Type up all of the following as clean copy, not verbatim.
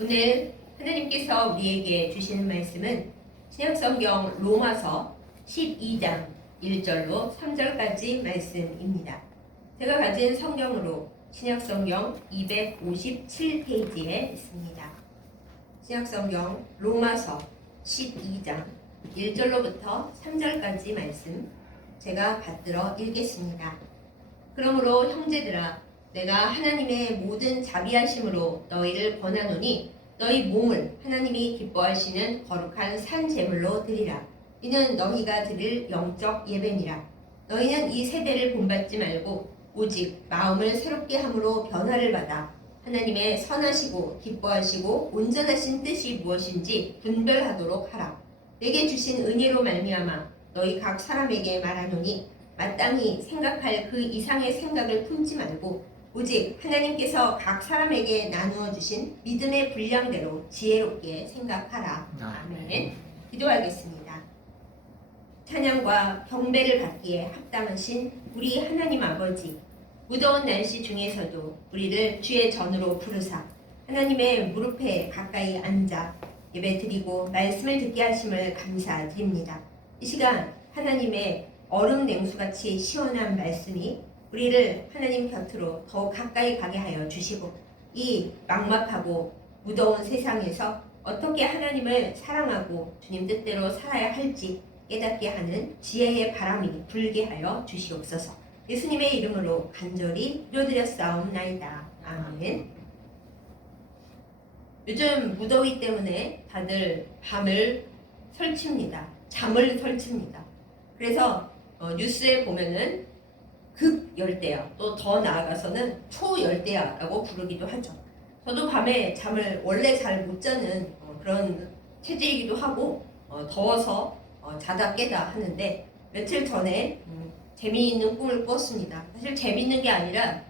오늘 하나님께서 우리에게 주시는 말씀은 신약성경 로마서 12장 1절로 3절까지 말씀입니다. 제가 가진 성경으로 신약성경 257페이지에 있습니다. 신약성경 로마서 12장 1절로부터 3절까지 말씀 제가 받들어 읽겠습니다. 그러므로 형제들아, 내가 하나님의 모든 자비하심으로 너희를 권하노니 너희 몸을 하나님이 기뻐하시는 거룩한 산 제물로 드리라. 이는 너희가 드릴 영적 예배니라. 너희는 이 세대를 본받지 말고 오직 마음을 새롭게 함으로 변화를 받아 하나님의 선하시고 기뻐하시고 온전하신 뜻이 무엇인지 분별하도록 하라. 내게 주신 은혜로 말미암아 너희 각 사람에게 말하노니 마땅히 생각할 그 이상의 생각을 품지 말고 오직 하나님께서 각 사람에게 나누어 주신 믿음의 분량대로 지혜롭게 생각하라. 아멘. 기도하겠습니다. 찬양과 경배를 받기에 합당하신 우리 하나님 아버지, 무더운 날씨 중에서도 우리를 주의 전으로 부르사 하나님의 무릎에 가까이 앉아 예배드리고 말씀을 듣게 하심을 감사드립니다. 이 시간 하나님의 얼음 냉수같이 시원한 말씀이 우리를 하나님 곁으로 더 가까이 가게 하여 주시고 이 막막하고 무더운 세상에서 어떻게 하나님을 사랑하고 주님 뜻대로 살아야 할지 깨닫게 하는 지혜의 바람이 불게 하여 주시옵소서. 예수님의 이름으로 간절히 기도드렸사옵나이다. 아멘. 요즘 무더위 때문에 다들 밤을 설칩니다. 잠을 설칩니다. 그래서 뉴스에 보면은 극열대야, 또 더 나아가서는 초열대야라고 부르기도 하죠. 저도 밤에 잠을 원래 잘 못 자는 그런 체질이기도 하고 더워서 자다 깨다 하는데 며칠 전에 재미있는 꿈을 꿨습니다. 사실 재미있는 게 아니라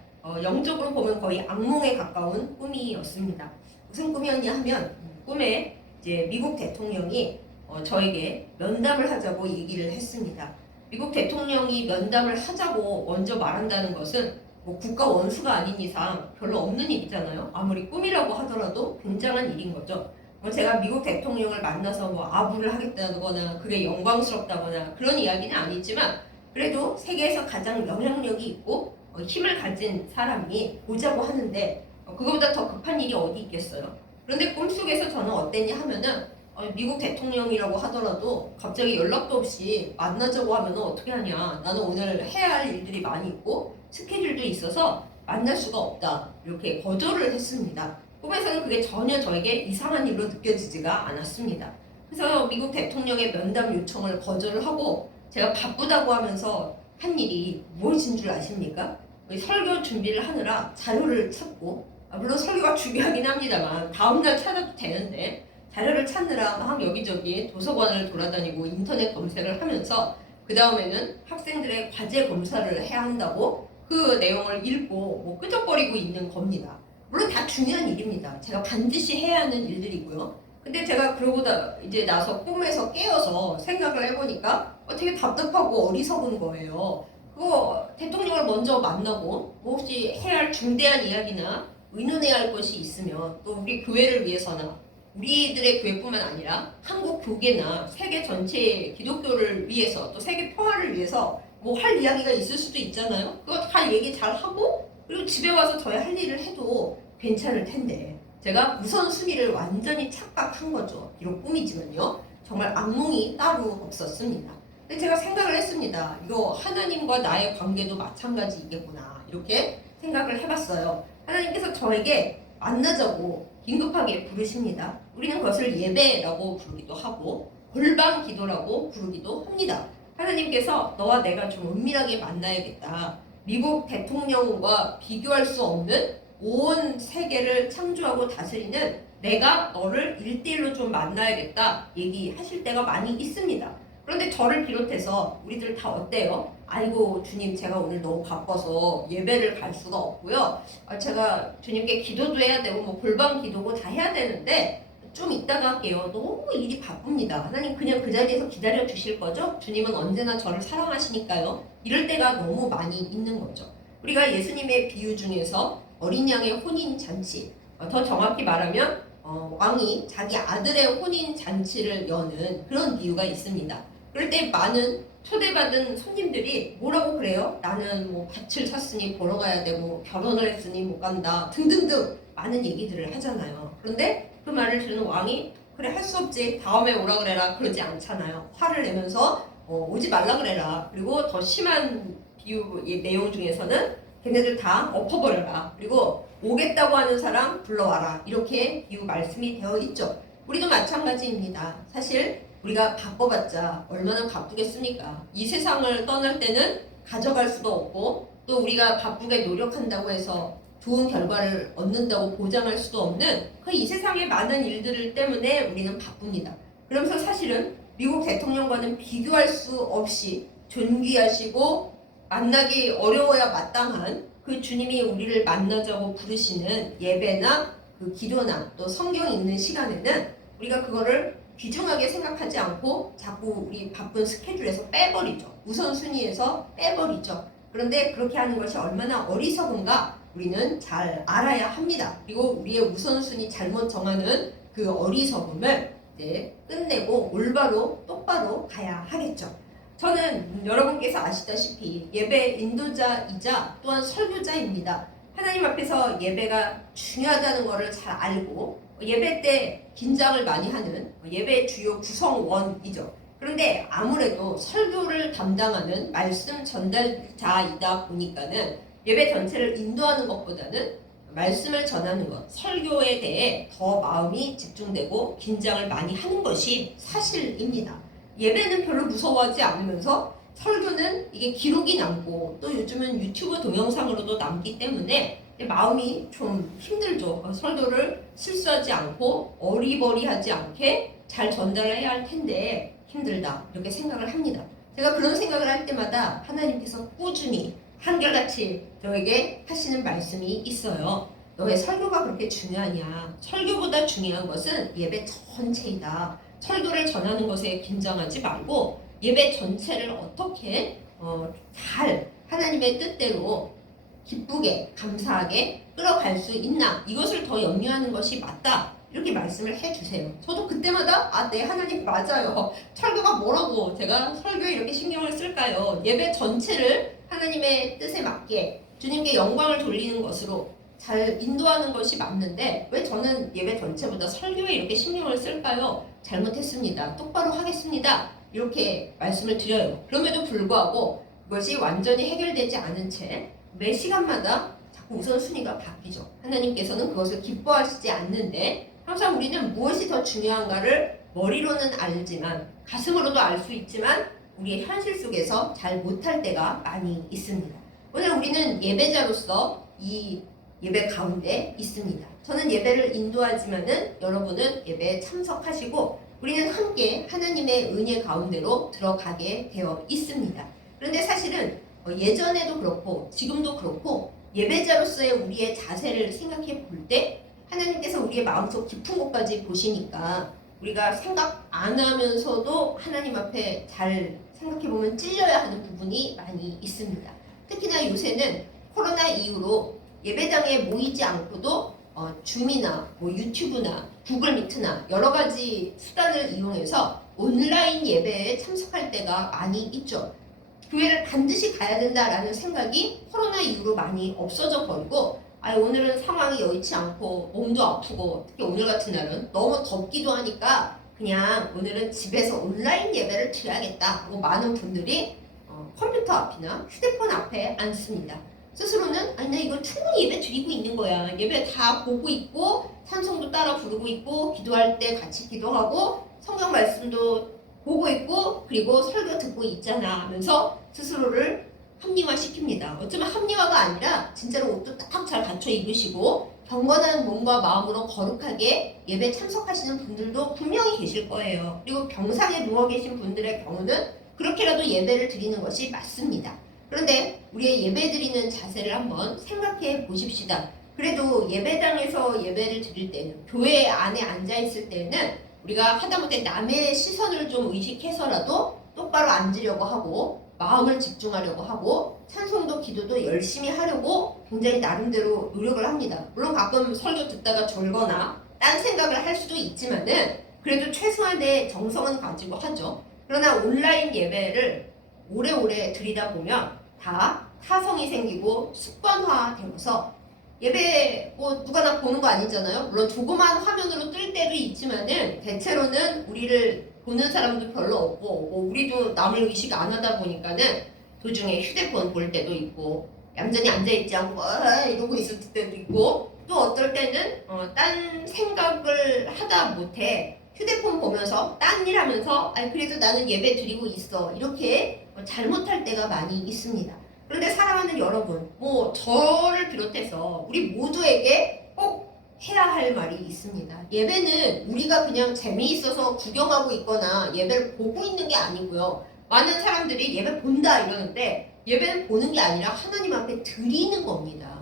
영적으로 보면 거의 악몽에 가까운 꿈이었습니다. 무슨 꿈이었냐 하면 꿈에 이제 미국 대통령이 저에게 면담을 하자고 얘기를 했습니다. 미국 대통령이 면담을 하자고 먼저 말한다는 것은 뭐 국가 원수가 아닌 이상 별로 없는 일이잖아요. 아무리 꿈이라고 하더라도 굉장한 일인 거죠. 제가 미국 대통령을 만나서 뭐 아부를 하겠다거나 그게 영광스럽다거나 그런 이야기는 아니지만 그래도 세계에서 가장 영향력이 있고 힘을 가진 사람이 오자고 하는데 그거보다 더 급한 일이 어디 있겠어요. 그런데 꿈속에서 저는 어땠냐 하면은 미국 대통령이라고 하더라도 갑자기 연락도 없이 만나자고 하면 어떻게 하냐. 나는 오늘 해야 할 일들이 많이 있고 스케줄도 있어서 만날 수가 없다. 이렇게 거절을 했습니다. 꿈에서는 그게 전혀 저에게 이상한 일로 느껴지지가 않았습니다. 그래서 미국 대통령의 면담 요청을 거절을 하고 제가 바쁘다고 하면서 한 일이 무엇인 줄 아십니까? 설교 준비를 하느라 자료를 찾고 물론 설교가 중요하긴 합니다만 다음날 찾아도 되는데 자료를 찾느라 막 여기저기 도서관을 돌아다니고 인터넷 검색을 하면서 그 다음에는 학생들의 과제 검사를 해야 한다고 그 내용을 읽고 뭐 끄적거리고 있는 겁니다. 물론 다 중요한 일입니다. 제가 반드시 해야 하는 일들이고요. 근데 제가 그러고 이제 나서 꿈에서 깨어서 생각을 해보니까 되게 답답하고 어리석은 거예요. 그거 대통령을 먼저 만나고 뭐 혹시 해야 할 중대한 이야기나 의논해야 할 것이 있으면 또 우리 교회를 위해서나 우리들의 교회뿐만 아니라 한국 교계나 세계 전체 기독교를 위해서 또 세계 평화를 위해서 뭐 할 이야기가 있을 수도 있잖아요. 그거 다 얘기 잘 하고 그리고 집에 와서 저의 할 일을 해도 괜찮을 텐데 제가 우선순위를 완전히 착각한 거죠. 비록 꿈이지만요. 정말 악몽이 따로 없었습니다. 근데 제가 생각을 했습니다. 이거 하나님과 나의 관계도 마찬가지이겠구나. 이렇게 생각을 해봤어요. 하나님께서 저에게 만나자고 긴급하게 부르십니다. 우리는 그것을 예배라고 부르기도 하고 골방 기도라고 부르기도 합니다. 하나님께서 너와 내가 좀 은밀하게 만나야겠다. 미국 대통령과 비교할 수 없는 온 세계를 창조하고 다스리는 내가 너를 1대1로 좀 만나야겠다 얘기하실 때가 많이 있습니다. 그런데 저를 비롯해서 우리들 다 어때요? 아이고 주님 제가 오늘 너무 바빠서 예배를 갈 수가 없고요. 제가 주님께 기도도 해야 되고 뭐 골방 기도고 다 해야 되는데 좀 이따가 할게요. 너무 일이 바쁩니다. 하나님 그냥 그 자리에서 기다려 주실 거죠? 주님은 언제나 저를 사랑하시니까요. 이럴 때가 너무 많이 있는 거죠. 우리가 예수님의 비유 중에서 어린 양의 혼인 잔치 더 정확히 말하면 왕이 자기 아들의 혼인 잔치를 여는 그런 이유가 있습니다. 그럴 때 많은 초대받은 손님들이 뭐라고 그래요? 나는 뭐 밭을 샀으니 보러 가야 되고 결혼을 했으니 못 간다 등등등 많은 얘기들을 하잖아요. 그런데 그 말을 들은 왕이 그래 할 수 없지 다음에 오라 그래라 그러지 않잖아요. 화를 내면서 오지 말라 그래라. 그리고 더 심한 비유 내용 중에서는 걔네들 다 엎어버려라. 그리고 오겠다고 하는 사람 불러와라. 이렇게 비유 말씀이 되어 있죠. 우리도 마찬가지입니다. 사실 우리가 바꿔봤자 얼마나 바쁘겠습니까? 이 세상을 떠날 때는 가져갈 수도 없고 또 우리가 바쁘게 노력한다고 해서 좋은 결과를 얻는다고 보장할 수도 없는 그 이 세상의 많은 일들 때문에 우리는 바쁩니다. 그러면서 사실은 미국 대통령과는 비교할 수 없이 존귀하시고 만나기 어려워야 마땅한 그 주님이 우리를 만나자고 부르시는 예배나 그 기도나 또 성경 읽는 시간에는 우리가 그거를 귀중하게 생각하지 않고 자꾸 우리 바쁜 스케줄에서 빼버리죠. 우선순위에서 빼버리죠. 그런데 그렇게 하는 것이 얼마나 어리석은가 우리는 잘 알아야 합니다. 그리고 우리의 우선순위 잘못 정하는 그 어리석음을 끝내고 올바로 똑바로 가야 하겠죠. 저는 여러분께서 아시다시피 예배 인도자이자 또한 설교자입니다. 하나님 앞에서 예배가 중요하다는 것을 잘 알고 예배 때 긴장을 많이 하는 예배의 주요 구성원이죠. 그런데 아무래도 설교를 담당하는 말씀 전달자이다 보니까는 예배 전체를 인도하는 것보다는 말씀을 전하는 것, 설교에 대해 더 마음이 집중되고 긴장을 많이 하는 것이 사실입니다. 예배는 별로 무서워하지 않으면서 설교는 이게 기록이 남고 또 요즘은 유튜브 동영상으로도 남기 때문에 마음이 좀 힘들죠. 설교를 실수하지 않고 어리버리하지 않게 잘 전달해야 할 텐데 힘들다 이렇게 생각을 합니다. 제가 그런 생각을 할 때마다 하나님께서 꾸준히 한결같이 저에게 하시는 말씀이 있어요. 너의 설교가 그렇게 중요하냐? 설교보다 중요한 것은 예배 전체이다. 설교를 전하는 것에 긴장하지 말고 예배 전체를 어떻게 잘 하나님의 뜻대로 기쁘게 감사하게 끌어갈 수 있나 이것을 더 염려하는 것이 맞다 이렇게 말씀을 해주세요. 저도 그때마다 네 하나님 맞아요. 설교가 뭐라고 제가 설교에 이렇게 신경을 쓸까요? 예배 전체를 하나님의 뜻에 맞게 주님께 영광을 돌리는 것으로 잘 인도하는 것이 맞는데 왜 저는 예배 전체보다 설교에 이렇게 신경을 쓸까요? 잘못했습니다. 똑바로 하겠습니다. 이렇게 말씀을 드려요. 그럼에도 불구하고 그것이 완전히 해결되지 않은 채 매 시간마다 자꾸 우선순위가 바뀌죠. 하나님께서는 그것을 기뻐하시지 않는데 항상 우리는 무엇이 더 중요한가를 머리로는 알지만 가슴으로도 알 수 있지만 우리의 현실 속에서 잘 못할 때가 많이 있습니다. 오늘 우리는 예배자로서 이 예배 가운데 있습니다. 저는 예배를 인도하지만은 여러분은 예배에 참석하시고 우리는 함께 하나님의 은혜 가운데로 들어가게 되어 있습니다. 그런데 사실은 예전에도 그렇고 지금도 그렇고 예배자로서의 우리의 자세를 생각해 볼 때 하나님께서 우리의 마음속 깊은 곳까지 보시니까 우리가 생각 안 하면서도 하나님 앞에 잘 생각해 보면 찔려야 하는 부분이 많이 있습니다. 특히나 요새는 코로나 이후로 예배당에 모이지 않고도 줌이나 유튜브나 구글 미트나 여러 가지 수단을 이용해서 온라인 예배에 참석할 때가 많이 있죠. 교회를 반드시 가야 된다라는 생각이 코로나 이후로 많이 없어져 버리고 오늘은 상황이 여의치 않고 몸도 아프고 특히 오늘 같은 날은 너무 덥기도 하니까 그냥 오늘은 집에서 온라인 예배를 드려야겠다 하고 많은 분들이 컴퓨터 앞이나 휴대폰 앞에 앉습니다. 스스로는 나 이거 충분히 예배 드리고 있는 거야. 예배 다 보고 있고 찬송도 따라 부르고 있고 기도할 때 같이 기도하고 성경 말씀도 보고 있고 그리고 설교 듣고 있잖아 하면서 스스로를 합리화시킵니다. 어쩌면 합리화가 아니라 진짜로 옷도 딱 잘 갖춰 입으시고 경건한 몸과 마음으로 거룩하게 예배 참석하시는 분들도 분명히 계실 거예요. 그리고 병상에 누워 계신 분들의 경우는 그렇게라도 예배를 드리는 것이 맞습니다. 그런데 우리의 예배 드리는 자세를 한번 생각해 보십시다. 그래도 예배당에서 예배를 드릴 때는 교회 안에 앉아 있을 때는 우리가 하다못해 남의 시선을 좀 의식해서라도 똑바로 앉으려고 하고 마음을 집중하려고 하고 찬송도 기도도 열심히 하려고 굉장히 나름대로 노력을 합니다. 물론 가끔 설교 듣다가 졸거나 딴 생각을 할 수도 있지만은 그래도 최소한의 정성은 가지고 하죠. 그러나 온라인 예배를 오래오래 드리다 보면 다 타성이 생기고 습관화되어서 예배 뭐 누가 나 보는 거 아니잖아요. 물론 조그만 화면으로 뜰 때도 있지만은 대체로는 우리를 보는 사람도 별로 없고 뭐 우리도 남을 의식 안 하다 보니까는 도중에 휴대폰 볼 때도 있고 얌전히 앉아있지 않고 이러고 있을 때도 있고 또 어떨 때는 딴 생각을 하다 못해 휴대폰 보면서 딴 일 하면서 그래도 나는 예배 드리고 있어 이렇게 잘못할 때가 많이 있습니다. 그런데 사랑하는 여러분, 뭐 저를 비롯해서 우리 모두에게 꼭 해야 할 말이 있습니다. 예배는 우리가 그냥 재미있어서 구경하고 있거나 예배를 보고 있는 게 아니고요. 많은 사람들이 예배 본다 이러는데 예배는 보는 게 아니라 하나님 앞에 드리는 겁니다.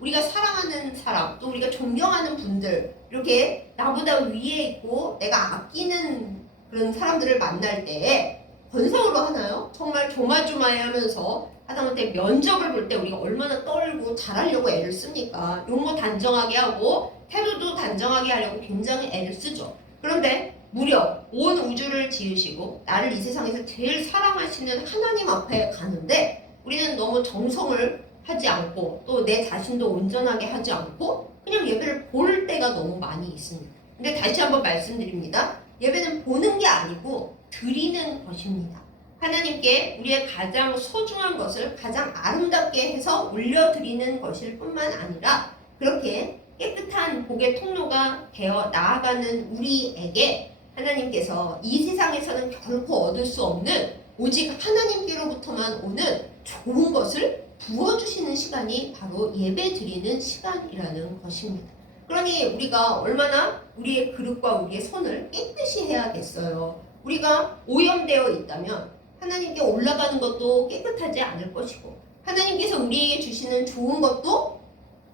우리가 사랑하는 사람, 또 우리가 존경하는 분들, 이렇게 나보다 위에 있고 내가 아끼는 그런 사람들을 만날 때 건성으로 하나요? 정말 조마조마해 하면서 하다못해 면접을 볼 때 우리가 얼마나 떨고 잘하려고 애를 씁니까? 용모 단정하게 하고 태도도 단정하게 하려고 굉장히 애를 쓰죠. 그런데 무려 온 우주를 지으시고 나를 이 세상에서 제일 사랑하시는 하나님 앞에 가는데 우리는 너무 정성을 하지 않고 또 내 자신도 온전하게 하지 않고 그냥 예배를 볼 때가 너무 많이 있습니다. 근데 다시 한번 말씀드립니다. 예배는 보는 게 아니고 드리는 것입니다. 하나님께 우리의 가장 소중한 것을 가장 아름답게 해서 올려드리는 것일 뿐만 아니라 그렇게 깨끗한 복의 통로가 되어 나아가는 우리에게 하나님께서 이 세상에서는 결코 얻을 수 없는 오직 하나님께로부터만 오는 좋은 것을 부어주시는 시간이 바로 예배 드리는 시간이라는 것입니다. 그러니 우리가 얼마나 우리의 그릇과 우리의 손을 깨끗이 해야겠어요. 우리가 오염되어 있다면 하나님께 올라가는 것도 깨끗하지 않을 것이고 하나님께서 우리에게 주시는 좋은 것도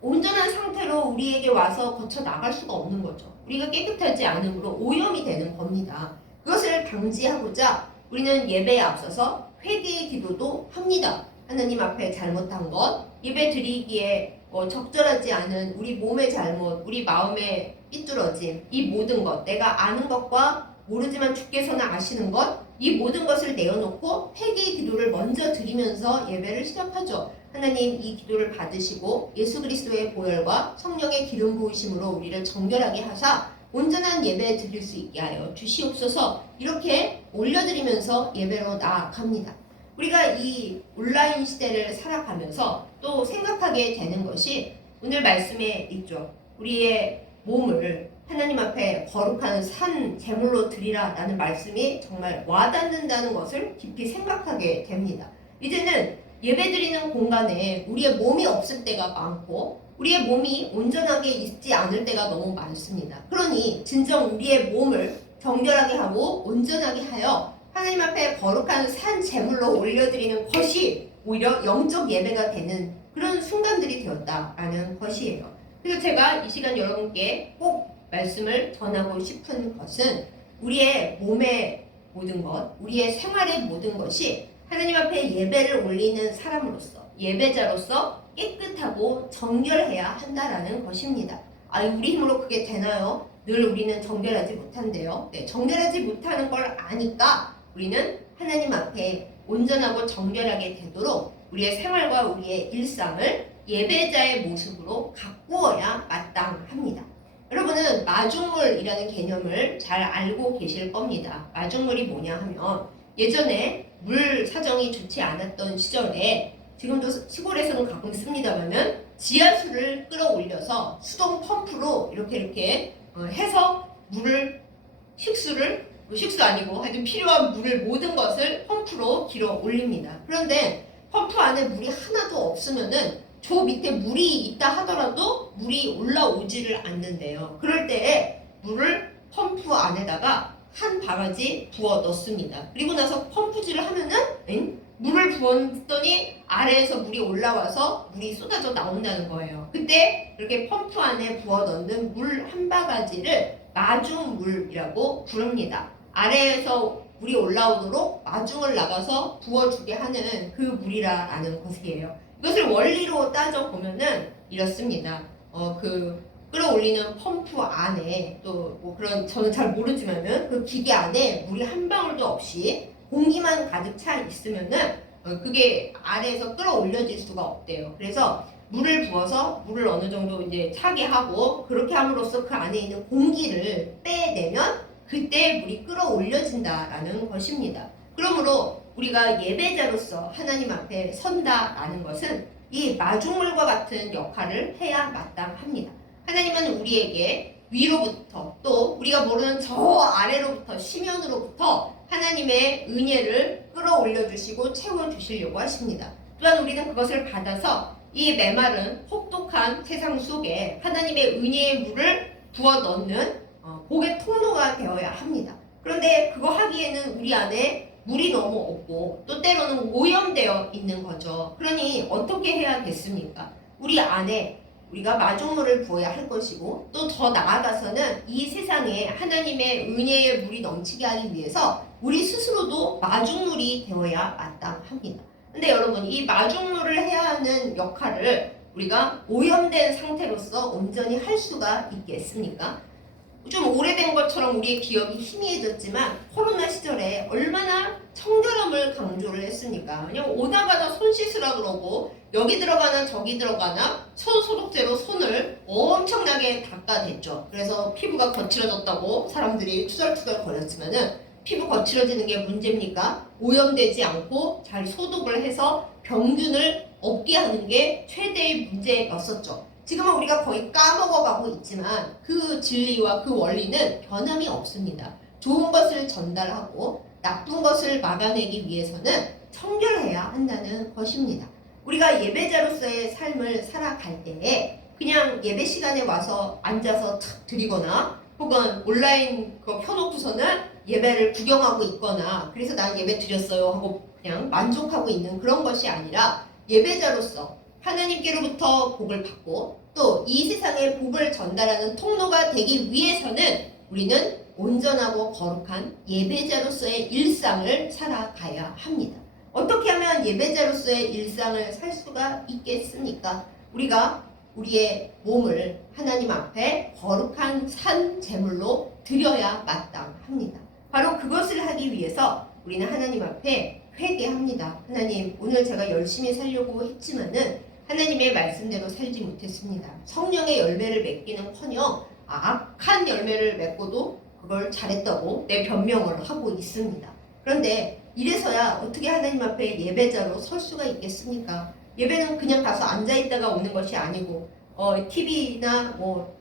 온전한 상태로 우리에게 와서 거쳐 나갈 수가 없는 거죠. 우리가 깨끗하지 않으므로 오염이 되는 겁니다. 그것을 방지하고자 우리는 예배에 앞서서 회개의 기도도 합니다. 하나님 앞에 잘못한 것, 예배 드리기에 적절하지 않은 우리 몸의 잘못, 우리 마음의 삐뚤어짐, 이 모든 것, 내가 아는 것과 모르지만 주께서는 아시는 것, 이 모든 것을 내어놓고 회개의 기도를 먼저 드리면서 예배를 시작하죠. 하나님 이 기도를 받으시고 예수 그리스도의 보혈과 성령의 기름 부으심으로 우리를 정결하게 하사 온전한 예배 드릴 수 있게 하여 주시옵소서. 이렇게 올려드리면서 예배로 나아갑니다. 우리가 이 온라인 시대를 살아가면서 또 생각하게 되는 것이 오늘 말씀에 있죠. 우리의 몸을 하나님 앞에 거룩한 산 제물로 드리라 라는 말씀이 정말 와닿는다는 것을 깊이 생각하게 됩니다. 이제는 예배드리는 공간에 우리의 몸이 없을 때가 많고 우리의 몸이 온전하게 있지 않을 때가 너무 많습니다. 그러니 진정 우리의 몸을 정결하게 하고 온전하게 하여 하나님 앞에 거룩한 산 제물로 올려드리는 것이 오히려 영적 예배가 되는 그런 순간들이 되었다라는 것이에요. 그래서 제가 이 시간 여러분께 꼭 말씀을 전하고 싶은 것은 우리의 몸의 모든 것, 우리의 생활의 모든 것이 하나님 앞에 예배를 올리는 사람으로서, 예배자로서 깨끗하고 정결해야 한다라는 것입니다. 우리 힘으로 그게 되나요? 늘 우리는 정결하지 못한대요. 네, 정결하지 못하는 걸 아니까 우리는 하나님 앞에 온전하고 정결하게 되도록 우리의 생활과 우리의 일상을 예배자의 모습으로 가꾸어야 마땅합니다. 여러분은 마중물이라는 개념을 잘 알고 계실 겁니다. 마중물이 뭐냐 하면 예전에 물 사정이 좋지 않았던 시절에 지금도 시골에서는 가끔 씁니다만 지하수를 끌어올려서 수동 펌프로 이렇게 해서 식수 아니고 하여튼 필요한 물을 모든 것을 펌프로 길어 올립니다. 그런데 펌프 안에 물이 하나도 없으면은 저 밑에 물이 있다 하더라도 물이 올라오지를 않는데요. 그럴 때 물을 펌프 안에다가 한 바가지 부어 넣습니다. 그리고 나서 펌프질을 하면은 물을 부었더니 아래에서 물이 올라와서 물이 쏟아져 나온다는 거예요. 그때 이렇게 펌프 안에 부어 넣는 물 한 바가지를 마중물이라고 부릅니다. 아래에서 물이 올라오도록 마중을 나가서 부어주게 하는 그 물이라는 것이에요. 이것을 원리로 따져보면은 이렇습니다. 끌어올리는 펌프 안에 또 뭐 그런 저는 잘 모르지만은 그 기계 안에 물이 한 방울도 없이 공기만 가득 차 있으면은 그게 아래에서 끌어올려질 수가 없대요. 그래서 물을 부어서 물을 어느 정도 이제 차게 하고 그렇게 함으로써 그 안에 있는 공기를 빼내면 그때 물이 끌어올려진다라는 것입니다. 그러므로 우리가 예배자로서 하나님 앞에 선다라는 것은 이 마중물과 같은 역할을 해야 마땅합니다. 하나님은 우리에게 위로부터 또 우리가 모르는 저 아래로부터 심연으로부터 하나님의 은혜를 끌어올려 주시고 채워 주시려고 하십니다. 또한 우리는 그것을 받아서 이 메마른 혹독한 세상 속에 하나님의 은혜의 물을 부어 넣는 복의 통로가 되어야 합니다. 그런데 그거 하기에는 우리 안에 물이 너무 없고 또 때로는 오염되어 있는 거죠. 그러니 어떻게 해야겠습니까? 우리 안에 우리가 마중물을 부어야 할 것이고 또 더 나아가서는 이 세상에 하나님의 은혜의 물이 넘치게 하기 위해서 우리 스스로도 마중물이 되어야 마땅합니다. 근데 여러분 이 마중물을 해야 하는 역할을 우리가 오염된 상태로서 온전히 할 수가 있겠습니까? 좀 오래된 것처럼 우리의 기억이 희미해졌지만 코로나 시절에 얼마나 청결함을 강조를 했습니까? 그냥 오다가다 손 씻으라 그러고 여기 들어가나 저기 들어가나 손 소독제로 손을 엄청나게 닦아댔죠. 그래서 피부가 거칠어졌다고 사람들이 투덜투덜 거렸지만은 피부 거칠어지는 게 문제입니까? 오염되지 않고 잘 소독을 해서 병균을 없게 하는 게 최대의 문제였었죠. 지금은 우리가 거의 까먹어가고 있지만 그 진리와 그 원리는 변함이 없습니다. 좋은 것을 전달하고 나쁜 것을 막아내기 위해서는 청결해야 한다는 것입니다. 우리가 예배자로서의 삶을 살아갈 때에 그냥 예배 시간에 와서 앉아서 탁 드리거나 혹은 온라인 그거 켜놓고서는 예배를 구경하고 있거나 그래서 난 예배 드렸어요 하고 그냥 만족하고 있는 그런 것이 아니라 예배자로서 하나님께로부터 복을 받고 또 이 세상에 복을 전달하는 통로가 되기 위해서는 우리는 온전하고 거룩한 예배자로서의 일상을 살아가야 합니다. 어떻게 하면 예배자로서의 일상을 살 수가 있겠습니까? 우리가 우리의 몸을 하나님 앞에 거룩한 산 제물로 드려야 마땅합니다. 바로 그것을 하기 위해서 우리는 하나님 앞에 회개합니다. 하나님, 오늘 제가 열심히 살려고 했지만은 하나님의 말씀대로 살지 못했습니다. 성령의 열매를 맺기는커녕 악한 열매를 맺고도 그걸 잘했다고 내 변명을 하고 있습니다. 그런데 이래서야 어떻게 하나님 앞에 예배자로 설 수가 있겠습니까? 예배는 그냥 가서 앉아있다가 오는 것이 아니고 TV나 뭐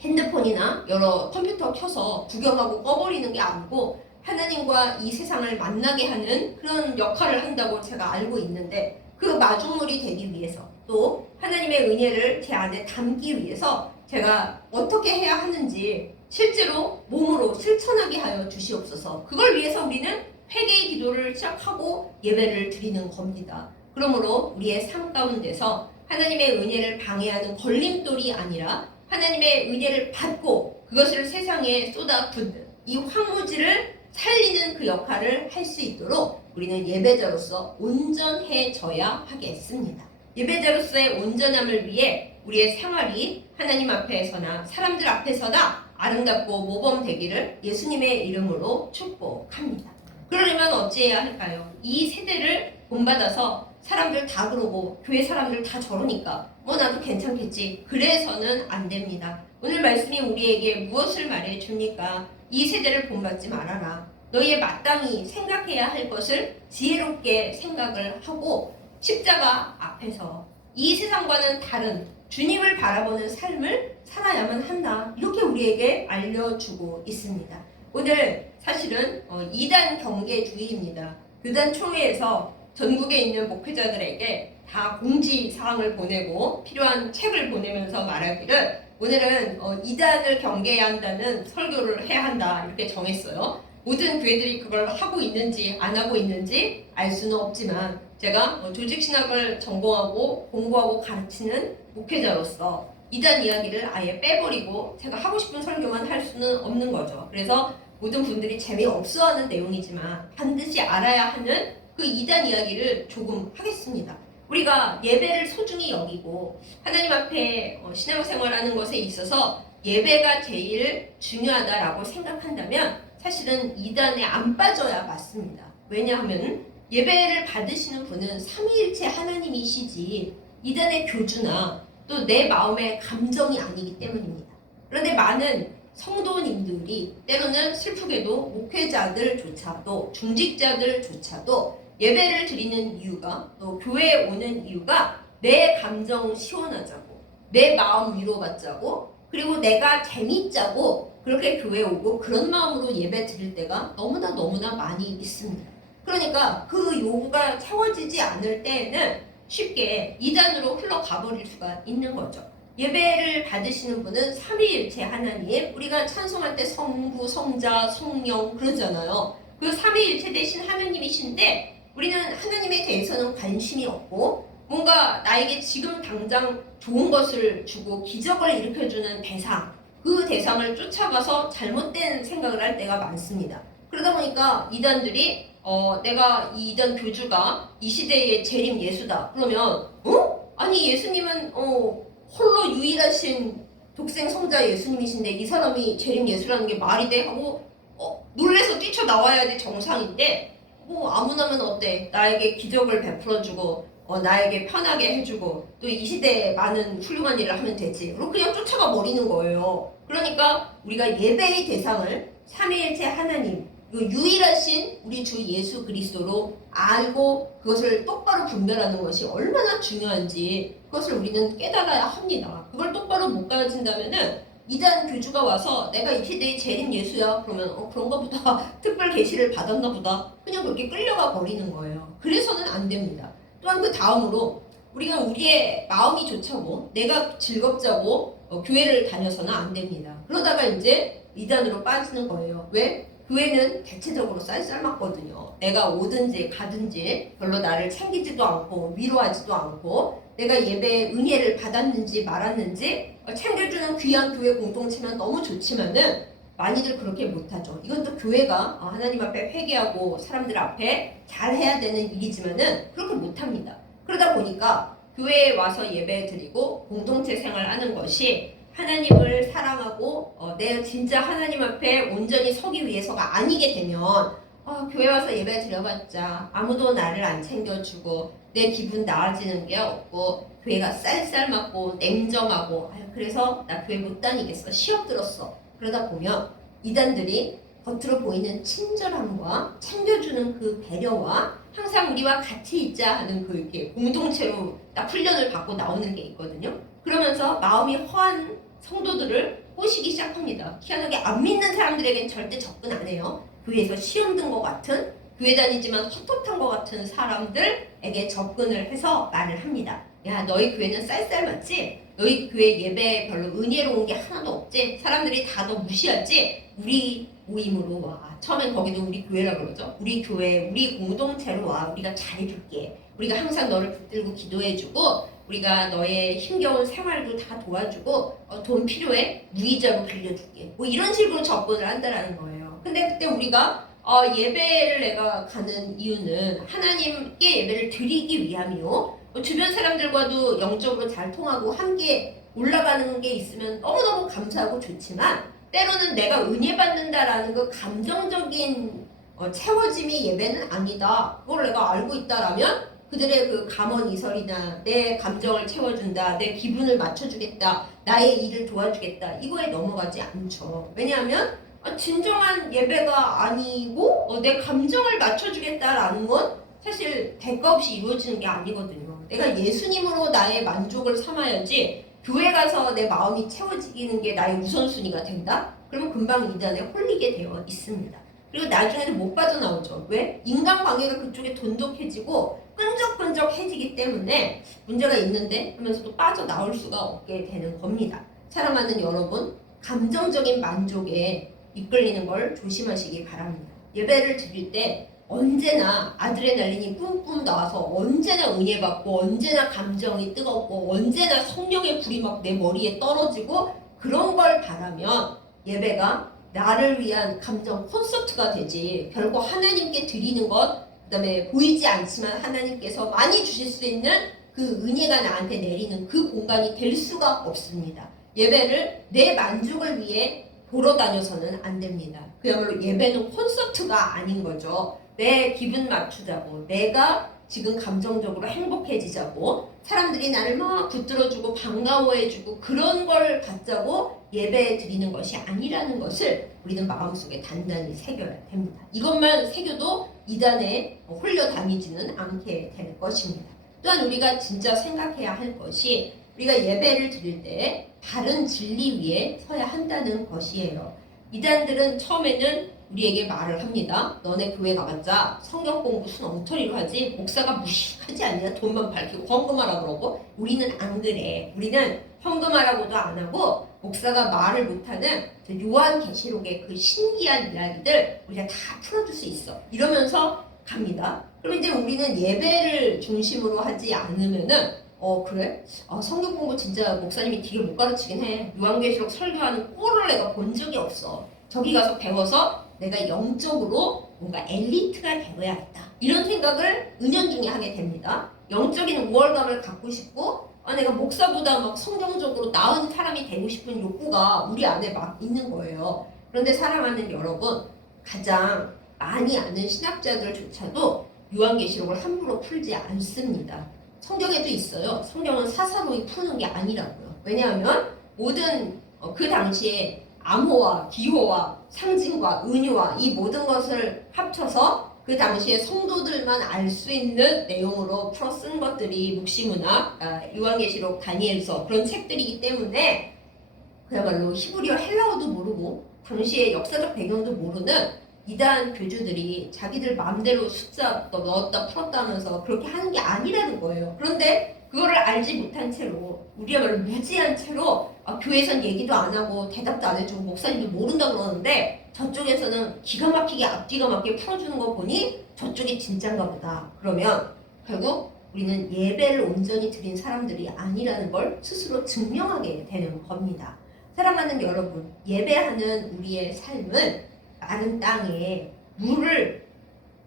핸드폰이나 여러 컴퓨터 켜서 구경하고 꺼버리는 게 아니고 하나님과 이 세상을 만나게 하는 그런 역할을 한다고 제가 알고 있는데 그 마중물이 되기 위해서 또 하나님의 은혜를 제 안에 담기 위해서 제가 어떻게 해야 하는지 실제로 몸으로 실천하게 하여 주시옵소서. 그걸 위해서 우리는 회개의 기도를 시작하고 예배를 드리는 겁니다. 그러므로 우리의 삶 가운데서 하나님의 은혜를 방해하는 걸림돌이 아니라 하나님의 은혜를 받고 그것을 세상에 쏟아붓는 이 황무지를 살리는 그 역할을 할 수 있도록 우리는 예배자로서 온전해져야 하겠습니다. 예배자로서의 온전함을 위해 우리의 생활이 하나님 앞에서나 사람들 앞에서나 아름답고 모범되기를 예수님의 이름으로 축복합니다. 그러려면 어찌해야 할까요? 이 세대를 본받아서 사람들 다 그러고 교회 사람들 다 저러니까 뭐 나도 괜찮겠지. 그래서는 안 됩니다. 오늘 말씀이 우리에게 무엇을 말해 줍니까? 이 세대를 본받지 말아라. 너희의 마땅히 생각해야 할 것을 지혜롭게 생각을 하고 십자가 앞에서 이 세상과는 다른 주님을 바라보는 삶을 살아야만 한다. 이렇게 우리에게 알려주고 있습니다. 오늘 사실은 2단 경계주의입니다. 교단 총회에서 전국에 있는 목회자들에게 다 공지사항을 보내고 필요한 책을 보내면서 말하기를 오늘은 2단을 경계해야 한다는 설교를 해야 한다 이렇게 정했어요. 모든 교회들이 그걸 하고 있는지 안 하고 있는지 알 수는 없지만 제가 조직신학을 전공하고 공부하고 가르치는 목회자로서 2단 이야기를 아예 빼버리고 제가 하고 싶은 설교만 할 수는 없는 거죠. 그래서 모든 분들이 재미없어하는 내용이지만 반드시 알아야 하는 그 2단 이야기를 조금 하겠습니다. 우리가 예배를 소중히 여기고 하나님 앞에 신앙생활하는 것에 있어서 예배가 제일 중요하다라고 생각한다면 사실은 이단에 안 빠져야 맞습니다. 왜냐하면 예배를 받으시는 분은 삼위일체 하나님이시지 이단의 교주나 또 내 마음의 감정이 아니기 때문입니다. 그런데 많은 성도님들이 때로는 슬프게도 목회자들조차도 중직자들조차도 예배를 드리는 이유가 또 교회에 오는 이유가 내 감정 시원하자고 내 마음 위로받자고 그리고 내가 재밌자고 그렇게 교회에 오고 그런 마음으로 예배 드릴 때가 너무나 많이 있습니다. 그러니까 그 요구가 채워지지 않을 때에는 쉽게 이단으로 흘러가버릴 수가 있는 거죠. 예배를 받으시는 분은 삼위일체 하나님, 우리가 찬송할 때 성부, 성자, 성령 그러잖아요. 그 삼위일체 되신 하나님이신데 우리는 하나님에 대해서는 관심이 없고 뭔가 나에게 지금 당장 좋은 것을 주고 기적을 일으켜주는 대상, 그 대상을 쫓아가서 잘못된 생각을 할 때가 많습니다. 그러다 보니까 이단들이 내가 이 이단 교주가 이 시대의 재림 예수다. 그러면 아니 예수님은 홀로 유일하신 독생 성자 예수님이신데 이 사람이 재림 예수라는 게 말이 돼? 하고 놀래서 뛰쳐나와야 정상인데 아무나면 어때? 나에게 기적을 베풀어주고 나에게 편하게 해주고 또 이 시대에 많은 훌륭한 일을 하면 되지. 그리고 그냥 쫓아가 버리는 거예요. 그러니까 우리가 예배의 대상을 삼위일체 하나님 유일하신 우리 주 예수 그리스도로 알고 그것을 똑바로 분별하는 것이 얼마나 중요한지 그것을 우리는 깨달아야 합니다. 그걸 똑바로 못 가르친다면은 이단 교주가 와서 내가 이 시대의 재림 예수야 그러면 그런가 보다 특별 계시를 받았나 보다 그냥 그렇게 끌려가 버리는 거예요. 그래서는 안 됩니다. 또한 그 다음으로 우리가 우리의 마음이 좋자고 내가 즐겁자고 교회를 다녀서는 안 됩니다. 그러다가 이제 이단으로 빠지는 거예요. 왜? 교회는 대체적으로 쌀쌀맞거든요. 내가 오든지 가든지 별로 나를 챙기지도 않고 위로하지도 않고 내가 예배에 은혜를 받았는지 말았는지 챙겨주는 귀한 교회 공동체면 너무 좋지만은 많이들 그렇게 못하죠. 이건 또 교회가 하나님 앞에 회개하고 사람들 앞에 잘해야 되는 일이지만은 그렇게 못합니다. 그러다 보니까 교회에 와서 예배 드리고 공동체 생활하는 것이 하나님을 사랑하고 내가 진짜 하나님 앞에 온전히 서기 위해서가 아니게 되면 교회 와서 예배 드려봤자 아무도 나를 안 챙겨주고 내 기분 나아지는 게 없고 교회가 쌀쌀맞고 냉정하고 그래서 나 교회 못 다니겠어 시험 들었어. 그러다 보면 이단들이 겉으로 보이는 친절함과 챙겨주는 그 배려와 항상 우리와 같이 있자 하는 그 이렇게 공동체로 딱 훈련을 받고 나오는 게 있거든요. 그러면서 마음이 허한 성도들을 꼬시기 시작합니다. 희한하게 안 믿는 사람들에겐 절대 접근 안 해요. 교회에서 시험 든 것 같은 교회 다니지만 헛헛한 것 같은 사람들에게 접근을 해서 말을 합니다. 야 너희 교회는 쌀쌀맞지? 너희 교회 예배 별로 은혜로운 게 하나도 없지? 사람들이 다 너 무시하지? 우리 모임으로 와. 처음엔 거기도 우리 교회라고 그러죠. 우리 교회, 우리 공동체로 와. 우리가 잘해줄게. 우리가 항상 너를 붙들고 기도해주고 우리가 너의 힘겨운 생활도 다 도와주고 돈 필요해? 무이자로 빌려줄게. 뭐 이런 식으로 접근을 한다는 거예요. 근데 그때 우리가 예배를 내가 가는 이유는 하나님께 예배를 드리기 위함이요. 주변 사람들과도 영적으로 잘 통하고 함께 올라가는 게 있으면 너무너무 감사하고 좋지만 때로는 내가 은혜 받는다라는 그 감정적인 채워짐이 예배는 아니다. 그걸 내가 알고 있다라면 그들의 그 감언이설이나 내 감정을 채워준다, 내 기분을 맞춰주겠다, 나의 일을 도와주겠다 이거에 넘어가지 않죠. 왜냐하면 진정한 예배가 아니고 내 감정을 맞춰주겠다라는 건 사실 대가 없이 이루어지는 게 아니거든요. 내가 예수님으로 나의 만족을 삼아야지 교회 가서 내 마음이 채워지는 게 나의 우선순위가 된다? 그러면 금방 이단에 홀리게 되어 있습니다. 그리고 나중에는 못 빠져나오죠. 왜? 인간관계가 그쪽에 돈독해지고 끈적끈적해지기 때문에 문제가 있는데 하면서도 빠져나올 수가 없게 되는 겁니다. 사랑하는 여러분, 감정적인 만족에 이끌리는 걸 조심하시기 바랍니다. 예배를 드릴 때 언제나 아드레날린이 뿜뿜 나와서 언제나 은혜 받고 언제나 감정이 뜨겁고 언제나 성령의 불이 막 내 머리에 떨어지고 그런 걸 바라면 예배가 나를 위한 감정 콘서트가 되지 결국 하나님께 드리는 것 그 다음에 보이지 않지만 하나님께서 많이 주실 수 있는 그 은혜가 나한테 내리는 그 공간이 될 수가 없습니다. 예배를 내 만족을 위해 보러 다녀서는 안 됩니다. 그야말로 예배는 콘서트가 아닌 거죠. 내 기분 맞추자고, 내가 지금 감정적으로 행복해지자고, 사람들이 나를 막 붙들어주고 반가워해주고 그런 걸 갖자고 예배 드리는 것이 아니라는 것을 우리는 마음속에 단단히 새겨야 됩니다. 이것만 새겨도 이단에 홀려 다니지는 않게 될 것입니다. 또한 우리가 진짜 생각해야 할 것이 우리가 예배를 드릴 때 바른 진리 위에 서야 한다는 것이에요. 이단들은 처음에는 우리에게 말을 합니다. 너네 교회 가봤자 성경 공부 순 엉터리로 하지 목사가 무식하지 않냐, 돈만 밝히고 헌금하라 그러고. 우리는 안 그래. 우리는 헌금하라고도 안 하고 목사가 말을 못하는 요한계시록의 그 신기한 이야기들 우리가 다 풀어줄 수 있어. 이러면서 갑니다. 그럼 이제 우리는 예배를 중심으로 하지 않으면은 그래? 성경 공부 진짜 목사님이 되게 못 가르치긴 해. 요한계시록 설교하는 꼴을 내가 본 적이 없어. 저기 가서 배워서 내가 영적으로 뭔가 엘리트가 되어야겠다. 이런 생각을 은연중에 하게 됩니다. 영적인 우월감을 갖고 싶고 내가 목사보다 막 성경적으로 나은 사람이 되고 싶은 욕구가 우리 안에 막 있는 거예요. 그런데 사랑하는 여러분, 가장 많이 아는 신학자들조차도 요한계시록을 함부로 풀지 않습니다. 성경에도 있어요. 성경은 사사로이 푸는 게 아니라고요. 왜냐하면 모든 그 당시에 암호와 기호와 상징과 은유와 이 모든 것을 합쳐서 그 당시에 성도들만 알 수 있는 내용으로 풀어 쓴 것들이 묵시문학, 요한계시록, 다니엘서 그런 책들이기 때문에 그야말로 히브리어, 헬라어도 모르고 당시의 역사적 배경도 모르는 이단 교주들이 자기들 마음대로 숫자 넣었다 풀었다 하면서 그렇게 하는 게 아니라는 거예요. 그런데 그거를 알지 못한 채로, 우리야말로 무지한 채로 교회에선 얘기도 안 하고 대답도 안 해주고 목사님도 모른다 그러는데 저쪽에서는 기가 막히게 앞뒤가 맞게 풀어주는 거 보니 저쪽이 진짠가 보다. 그러면 결국 우리는 예배를 온전히 드린 사람들이 아니라는 걸 스스로 증명하게 되는 겁니다. 사랑하는 여러분, 예배하는 우리의 삶은 마른 땅에 물을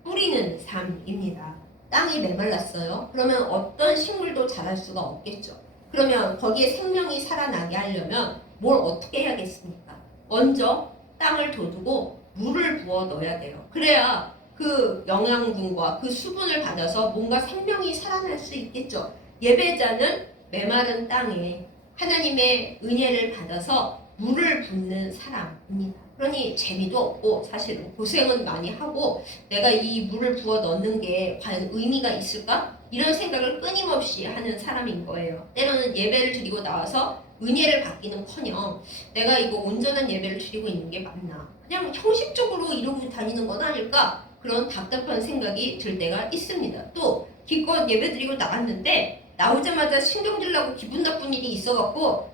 뿌리는 삶입니다. 땅이 메말랐어요. 그러면 어떤 식물도 자랄 수가 없겠죠. 그러면 거기에 생명이 살아나게 하려면 뭘 어떻게 해야겠습니까? 먼저 땅을 돋우고 물을 부어 넣어야 돼요. 그래야 그 영양분과 그 수분을 받아서 뭔가 생명이 살아날 수 있겠죠. 예배자는 메마른 땅에 하나님의 은혜를 받아서 물을 붓는 사람입니다. 그러니 재미도 없고 사실은 고생은 많이 하고 내가 이 물을 부어 넣는 게 과연 의미가 있을까? 이런 생각을 끊임없이 하는 사람인 거예요. 때로는 예배를 드리고 나와서 은혜를 받기는커녕 내가 이거 온전한 예배를 드리고 있는 게 맞나? 그냥 형식적으로 이러고 다니는 건 아닐까? 그런 답답한 생각이 들 때가 있습니다. 또 기껏 예배 드리고 나왔는데 나오자마자 신경질 나고 기분 나쁜 일이 있어갖고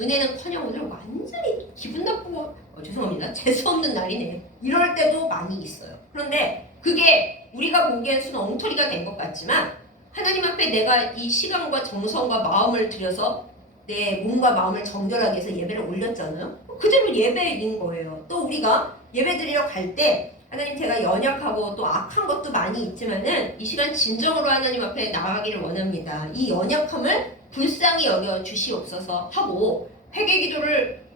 은혜는커녕 오늘 완전히 기분 나쁘고 죄송합니다. 재수없는 날이네요. 이럴 때도 많이 있어요. 그런데 그게 우리가 보기엔 엉터리가 된 것 같지만 하나님 앞에 내가 이 시간과 정성과 마음을 들여서 내 몸과 마음을 정결하게 해서 예배를 올렸잖아요. 그대로 예배인 거예요. 또 우리가 예배 드리러 갈 때 하나님, 제가 연약하고 또 악한 것도 많이 있지만은 이 시간 진정으로 하나님 앞에 나아가기를 원합니다. 이 연약함을 불쌍히 여겨 주시옵소서 하고 회개 기도를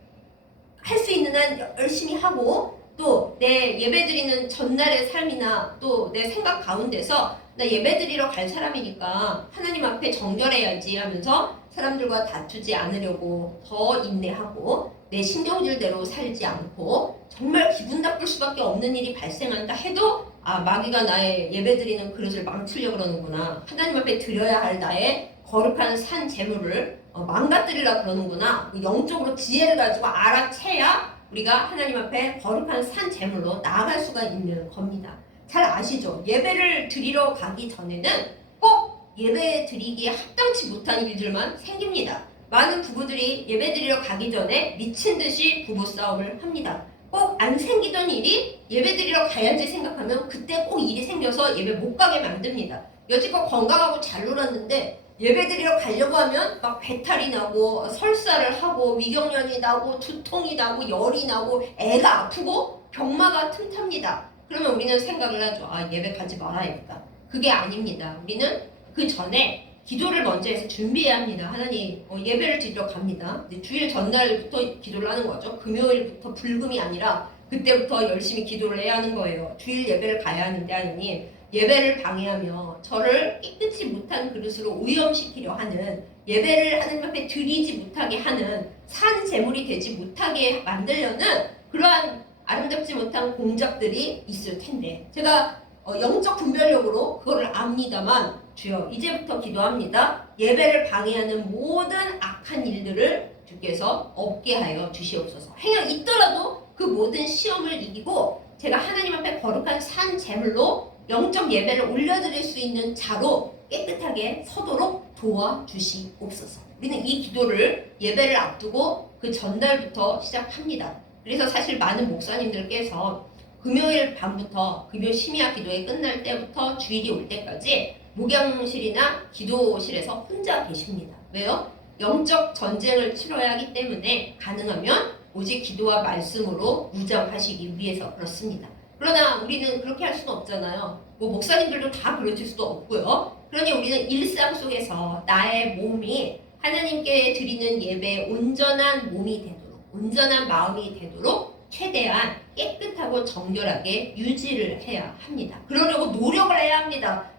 할 수 있는 한 열심히 하고 또 내 예배드리는 전날의 삶이나 또 내 생각 가운데서 나 예배드리러 갈 사람이니까 하나님 앞에 정결해야지 하면서 사람들과 다투지 않으려고 더 인내하고 내 신경질대로 살지 않고 정말 기분 나쁠 수밖에 없는 일이 발생한다 해도 마귀가 나의 예배드리는 그릇을 망치려고 그러는구나. 하나님 앞에 드려야 할 나의 거룩한 산 제물을 망가뜨리려고 그러는구나. 영적으로 지혜를 가지고 알아채야 우리가 하나님 앞에 거룩한 산 제물로 나아갈 수가 있는 겁니다. 잘 아시죠? 예배를 드리러 가기 전에는 꼭 예배 드리기에 합당치 못한 일들만 생깁니다. 많은 부부들이 예배 드리러 가기 전에 미친 듯이 부부싸움을 합니다. 꼭 안 생기던 일이 예배 드리러 가야지 생각하면 그때 꼭 일이 생겨서 예배 못 가게 만듭니다. 여지껏 건강하고 잘 놀았는데 예배 드리러 가려고 하면 막 배탈이 나고 설사를 하고 위경련이 나고 두통이 나고 열이 나고 애가 아프고 병마가 틈탑니다. 그러면 우리는 생각을 하죠. 예배 가지 말아야겠다. 그게 아닙니다. 우리는 그 전에 기도를 먼저 해서 준비해야 합니다. 하나님 예배를 드리러 갑니다. 주일 전날부터 기도를 하는 거죠. 금요일부터 불금이 아니라 그때부터 열심히 기도를 해야 하는 거예요. 주일 예배를 가야 하는데 하나님 예배를 방해하며 저를 깨끗이 못한 그릇으로 오염시키려 하는 예배를 하나님 앞에 드리지 못하게 하는 산 제물이 되지 못하게 만들려는 그러한 아름답지 못한 공작들이 있을 텐데 제가 영적 분별력으로 그거를 압니다만 주여 이제부터 기도합니다. 예배를 방해하는 모든 악한 일들을 주께서 없게 하여 주시옵소서. 행여 있더라도 그 모든 시험을 이기고 제가 하나님 앞에 거룩한 산 제물로 영적 예배를 올려드릴 수 있는 자로 깨끗하게 서도록 도와주시옵소서. 우리는 이 기도를 예배를 앞두고 그 전달부터 시작합니다. 그래서 사실 많은 목사님들께서 금요일 밤부터 금요 심야 기도회 끝날 때부터 주일이 올 때까지 목양실이나 기도실에서 혼자 계십니다. 왜요? 영적 전쟁을 치러야 하기 때문에 가능하면 오직 기도와 말씀으로 무장하시기 위해서 그렇습니다. 그러나 우리는 그렇게 할 수는 없잖아요. 목사님들도 다 그러실 수도 없고요. 그러니 우리는 일상 속에서 나의 몸이 하나님께 드리는 예배에 온전한 몸이 되도록, 온전한 마음이 되도록 최대한 깨끗하고 정결하게 유지를 해야 합니다. 그러려고 노력을 해야 합니다.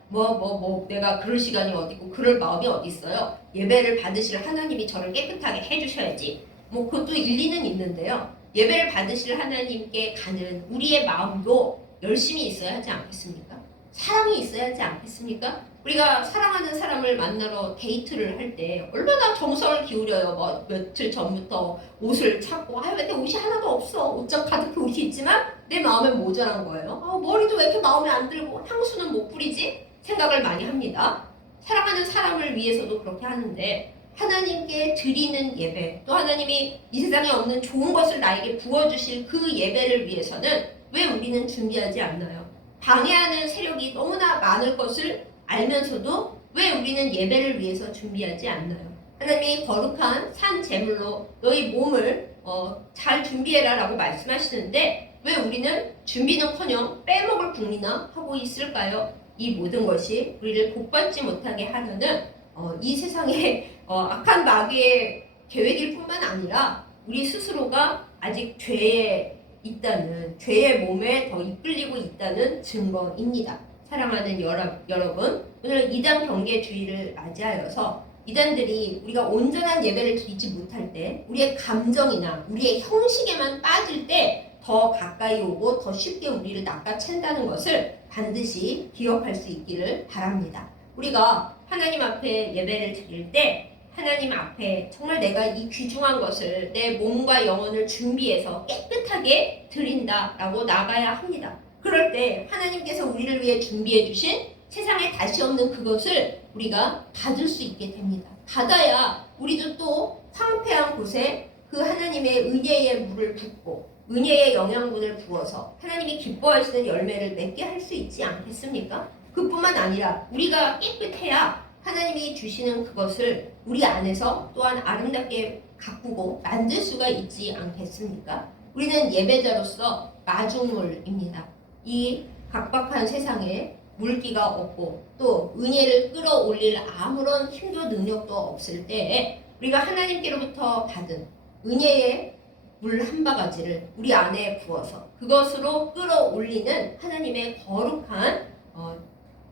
내가 그럴 시간이 어디 있고 그럴 마음이 어디 있어요. 예배를 받으실 하나님이 저를 깨끗하게 해주셔야지. 그것도 일리는 있는데요. 예배를 받으실 하나님께 가는 우리의 마음도 열심히 있어야 하지 않겠습니까? 사랑이 있어야 하지 않겠습니까? 우리가 사랑하는 사람을 만나러 데이트를 할 때 얼마나 정성을 기울여요. 며칠 전부터 옷을 찾고 근데 옷이 하나도 없어. 옷장 가득히 옷이 있지만 내 마음에 모자란 거예요. 머리도 왜 이렇게 마음에 안 들고 향수는 못 뿌리지? 생각을 많이 합니다. 사랑하는 사람을 위해서도 그렇게 하는데 하나님께 드리는 예배, 또 하나님이 이 세상에 없는 좋은 것을 나에게 부어주실 그 예배를 위해서는 왜 우리는 준비하지 않나요? 방해하는 세력이 너무나 많을 것을 알면서도 왜 우리는 예배를 위해서 준비하지 않나요? 하나님이 거룩한 산 제물로 너희 몸을 잘 준비해라 라고 말씀하시는데 왜 우리는 준비는커녕 빼먹을 궁리나 하고 있을까요? 이 모든 것이 우리를 복받지 못하게 하려는 이 세상의 악한 마귀의 계획일 뿐만 아니라 우리 스스로가 아직 죄의 몸에 더 이끌리고 있다는 증거입니다. 사랑하는 여러분, 오늘 이단 경계 주의를 맞이하여서 이단들이 우리가 온전한 예배를 드리지 못할 때 우리의 감정이나 우리의 형식에만 빠질 때 더 가까이 오고 더 쉽게 우리를 낚아챈다는 것을 반드시 기억할 수 있기를 바랍니다. 우리가 하나님 앞에 예배를 드릴 때 하나님 앞에 정말 내가 이 귀중한 것을 내 몸과 영혼을 준비해서 깨끗하게 드린다라고 나가야 합니다. 그럴 때 하나님께서 우리를 위해 준비해 주신 세상에 다시 없는 그것을 우리가 받을 수 있게 됩니다. 받아야 우리도 또 황폐한 곳에 그 하나님의 은혜의 물을 붓고 은혜의 영양분을 부어서 하나님이 기뻐하시는 열매를 맺게 할 수 있지 않겠습니까? 그뿐만 아니라 우리가 깨끗해야 하나님이 주시는 그것을 우리 안에서 또한 아름답게 가꾸고 만들 수가 있지 않겠습니까? 우리는 예배자로서 마중물입니다. 이 각박한 세상에 물기가 없고 또 은혜를 끌어올릴 아무런 힘도 능력도 없을 때 우리가 하나님께로부터 받은 은혜의 물 한 바가지를 우리 안에 부어서 그것으로 끌어올리는 하나님의 거룩한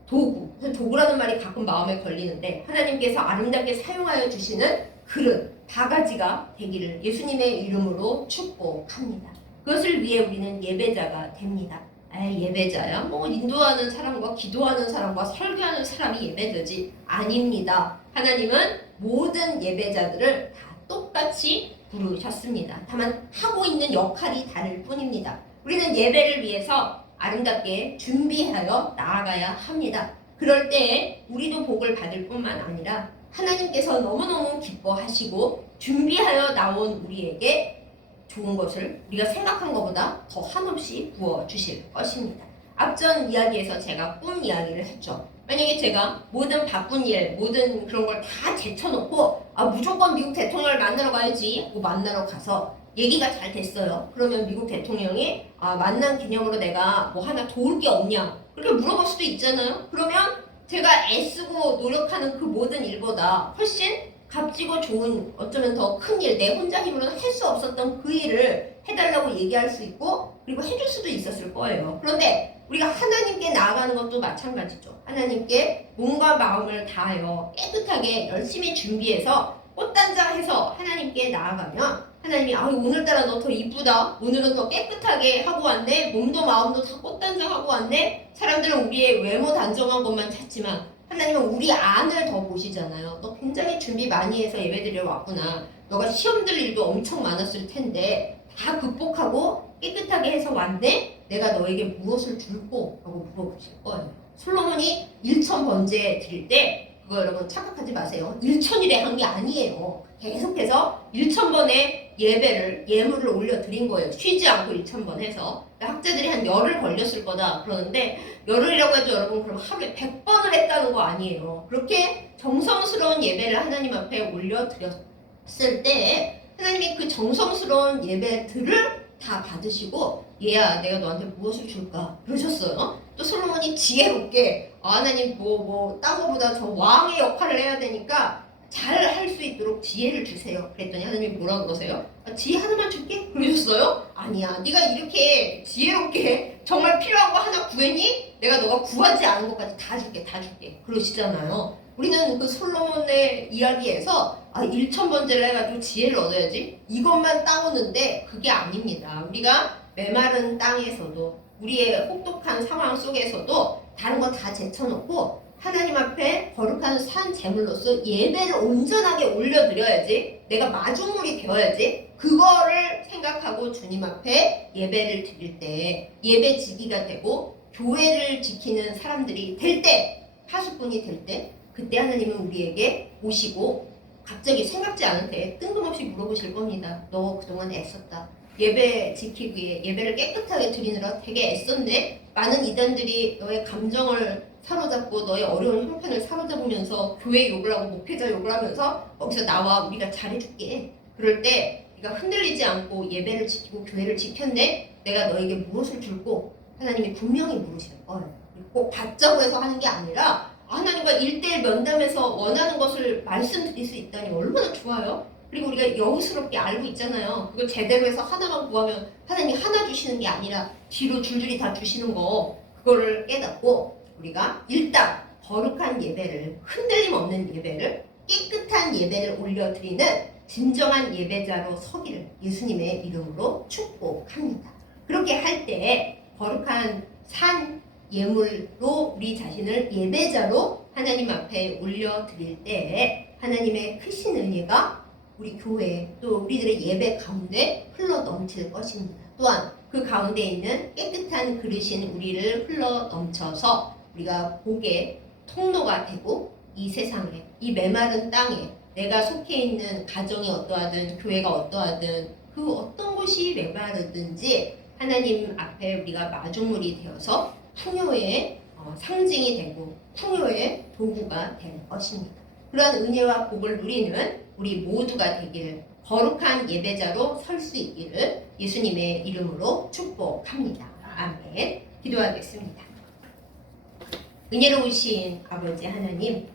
도구라는 말이 가끔 마음에 걸리는데 하나님께서 아름답게 사용하여 주시는 그릇, 바가지가 되기를 예수님의 이름으로 축복합니다. 그것을 위해 우리는 예배자가 됩니다. 예배자야? 인도하는 사람과 기도하는 사람과 설교하는 사람이 예배자지 아닙니다. 하나님은 모든 예배자들을 다 똑같이 부르셨습니다. 다만 하고 있는 역할이 다를 뿐입니다. 우리는 예배를 위해서 아름답게 준비하여 나아가야 합니다. 그럴 때 우리도 복을 받을 뿐만 아니라 하나님께서 너무너무 기뻐하시고 준비하여 나온 우리에게 좋은 것을 우리가 생각한 것보다 더 한없이 부어주실 것입니다. 앞전 이야기에서 제가 꿈 이야기를 했죠. 만약에 제가 모든 바쁜 일, 모든 그런 걸 다 제쳐놓고 무조건 미국 대통령을 만나러 가야지 하고 만나러 가서 얘기가 잘 됐어요. 그러면 미국 대통령이 만난 기념으로 내가 뭐 하나 도울 게 없냐 그렇게 물어볼 수도 있잖아요. 그러면 제가 애쓰고 노력하는 그 모든 일보다 훨씬 값지고 좋은 어쩌면 더 큰 일, 내 혼자 힘으로는 할 수 없었던 그 일을 해달라고 얘기할 수 있고 그리고 해줄 수도 있었을 거예요. 그런데 우리가 하나님께 나아가는 것도 마찬가지죠. 하나님께 몸과 마음을 다하여 깨끗하게 열심히 준비해서 꽃단장해서 하나님께 나아가면 하나님이 오늘따라 너 더 이쁘다. 오늘은 더 깨끗하게 하고 왔네. 몸도 마음도 다 꽃단장하고 왔네. 사람들은 우리의 외모 단정한 것만 찾지만 하나님은 우리 안을 더 보시잖아요. 너 굉장히 준비 많이 해서 예배드려 왔구나. 너가 시험 들 일도 엄청 많았을 텐데 다 극복하고 깨끗하게 해서 왔네? 내가 너에게 무엇을 줄꼬? 라고 물어보실 거예요. 솔로몬이 1천 번제 드릴 때 그거 여러분 착각하지 마세요. 1천일에 한 게 아니에요. 계속해서 1,000번의 예물을 올려드린 거예요. 쉬지 않고 1,000번 해서. 학자들이 한 열흘 걸렸을 거다 그러는데 열흘이라고 해도 여러분 그럼 하루에 100번을 했다는 거 아니에요. 그렇게 정성스러운 예배를 하나님 앞에 올려드렸을 때 하나님이 그 정성스러운 예배들을 다 받으시고 얘야 내가 너한테 무엇을 줄까 그러셨어요. 또 솔로몬이 지혜롭게 하나님 딴 거보다 저 왕의 역할을 해야 되니까 잘 할 수 있도록 지혜를 주세요. 그랬더니 하나님이 뭐라고 그러세요? 지혜 하나만 줄게? 그러셨어요? 아니야. 네가 이렇게 지혜롭게 정말 필요한 거 하나 구했니? 내가 너가 구하지 않은 것까지 다 줄게. 다 줄게. 그러시잖아요. 우리는 그 솔로몬의 이야기에서 1,000번째를 해가지고 지혜를 얻어야지 이것만 따오는데 그게 아닙니다. 우리가 메마른 땅에서도 우리의 혹독한 상황 속에서도 다른 거 다 제쳐놓고 하나님 앞에 거룩한 산 제물로서 예배를 온전하게 올려드려야지 내가 마중물이 되어야지 그거를 생각하고 주님 앞에 예배를 드릴 때 예배 지기가 되고 교회를 지키는 사람들이 될 때 파수꾼이 될 때 그때 하나님은 우리에게 오시고 갑자기 생각지 않을 때 뜬금없이 물어보실 겁니다. 너 그동안 애썼다. 예배 지키기 위해 예배를 깨끗하게 드리느라 되게 애썼네. 많은 이단들이 너의 감정을 사로잡고 너의 어려운 형편을 사로잡으면서 교회 욕을 하고 목회자 욕을 하면서 거기서 나와 우리가 잘해줄게. 그럴 때 네가 흔들리지 않고 예배를 지키고 교회를 지켰네. 내가 너에게 무엇을 줄고 하나님이 분명히 물으실 거예요. 꼭 받자고 해서 하는 게 아니라 하나님과 1:1 면담에서 원하는 것을 말씀드릴 수 있다니 얼마나 좋아요. 그리고 우리가 여우스럽게 알고 있잖아요. 그걸 제대로 해서 하나만 구하면 하나님이 하나 주시는 게 아니라 뒤로 줄줄이 다 주시는 거 그거를 깨닫고 우리가 일단 거룩한 예배를 흔들림 없는 예배를 깨끗한 예배를 올려드리는 진정한 예배자로 서기를 예수님의 이름으로 축복합니다. 그렇게 할 때 거룩한 산 예물로 우리 자신을 예배자로 하나님 앞에 올려드릴 때 하나님의 크신 은혜가 우리 교회 또 우리들의 예배 가운데 흘러 넘칠 것입니다. 또한 그 가운데 있는 깨끗한 그릇인 우리를 흘러 넘쳐서 우리가 복의 통로가 되고 이 세상에 이 메마른 땅에 내가 속해 있는 가정이 어떠하든 교회가 어떠하든 그 어떤 곳이 메마르든지 하나님 앞에 우리가 마중물이 되어서 풍요의 상징이 되고 풍요의 도구가 될 것입니다. 그러한 은혜와 복을 누리는 우리 모두가 되길 거룩한 예배자로 설 수 있기를 예수님의 이름으로 축복합니다. 아멘. 기도하겠습니다. 은혜로우신 아버지 하나님,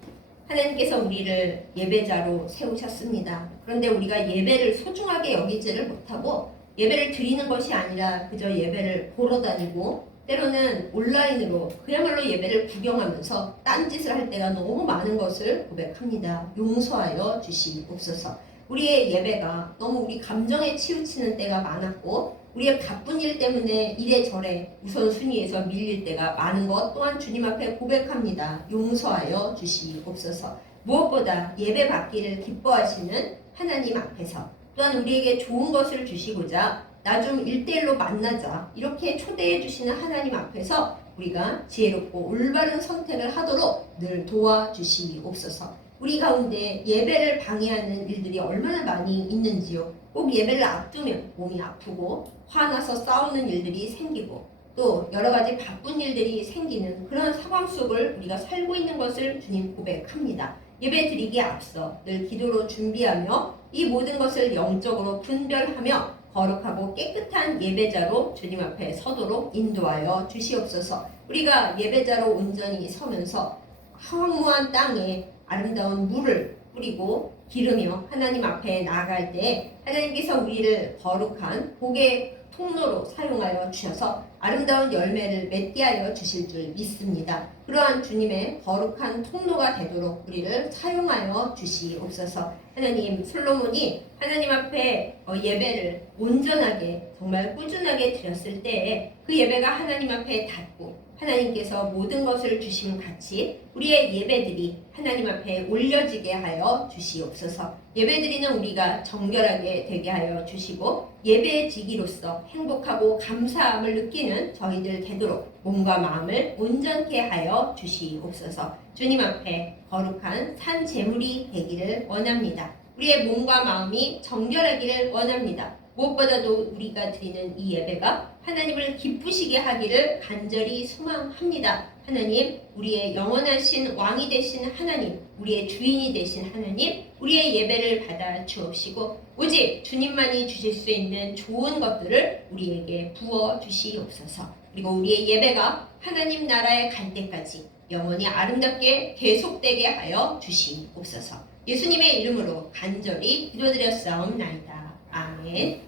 하나님께서 우리를 예배자로 세우셨습니다. 그런데 우리가 예배를 소중하게 여기지를 못하고 예배를 드리는 것이 아니라 그저 예배를 보러 다니고 때로는 온라인으로 그야말로 예배를 구경하면서 딴짓을 할 때가 너무 많은 것을 고백합니다. 용서하여 주시옵소서. 우리의 예배가 너무 우리 감정에 치우치는 때가 많았고 우리의 바쁜 일 때문에 이래저래 우선순위에서 밀릴 때가 많은 것 또한 주님 앞에 고백합니다. 용서하여 주시옵소서. 무엇보다 예배 받기를 기뻐하시는 하나님 앞에서 또한 우리에게 좋은 것을 주시고자 나 좀 1:1로 만나자 이렇게 초대해 주시는 하나님 앞에서 우리가 지혜롭고 올바른 선택을 하도록 늘 도와주시옵소서. 우리 가운데 예배를 방해하는 일들이 얼마나 많이 있는지요. 꼭 예배를 앞두면 몸이 아프고 화나서 싸우는 일들이 생기고 또 여러 가지 바쁜 일들이 생기는 그런 상황 속을 우리가 살고 있는 것을 주님 고백합니다. 예배 드리기에 앞서 늘 기도로 준비하며 이 모든 것을 영적으로 분별하며 거룩하고 깨끗한 예배자로 주님 앞에 서도록 인도하여 주시옵소서. 우리가 예배자로 온전히 서면서 황무한 땅에 아름다운 물을 뿌리고 기르며 하나님 앞에 나아갈 때 하나님께서 우리를 거룩한 복의 통로로 사용하여 주셔서 아름다운 열매를 맺게 하여 주실 줄 믿습니다. 그러한 주님의 거룩한 통로가 되도록 우리를 사용하여 주시옵소서. 하나님, 솔로몬이 하나님 앞에 예배를 온전하게 정말 꾸준하게 드렸을 때에 그 예배가 하나님 앞에 닿고 하나님께서 모든 것을 주심 같이 우리의 예배들이 하나님 앞에 올려지게 하여 주시옵소서. 예배드리는 우리가 정결하게 되게 하여 주시고 예배지기로서 행복하고 감사함을 느끼는 저희들 되도록 몸과 마음을 온전케 하여 주시옵소서. 주님 앞에 거룩한 산 제물이 되기를 원합니다. 우리의 몸과 마음이 정결하기를 원합니다. 무엇보다도 우리가 드리는 이 예배가 하나님을 기쁘시게 하기를 간절히 소망합니다. 하나님, 우리의 영원하신 왕이 되신 하나님, 우리의 주인이 되신 하나님, 우리의 예배를 받아 주옵시고 오직 주님만이 주실 수 있는 좋은 것들을 우리에게 부어 주시옵소서. 그리고 우리의 예배가 하나님 나라에 갈 때까지 영원히 아름답게 계속되게 하여 주시옵소서. 예수님의 이름으로 간절히 기도드렸사옵나이다. 아멘.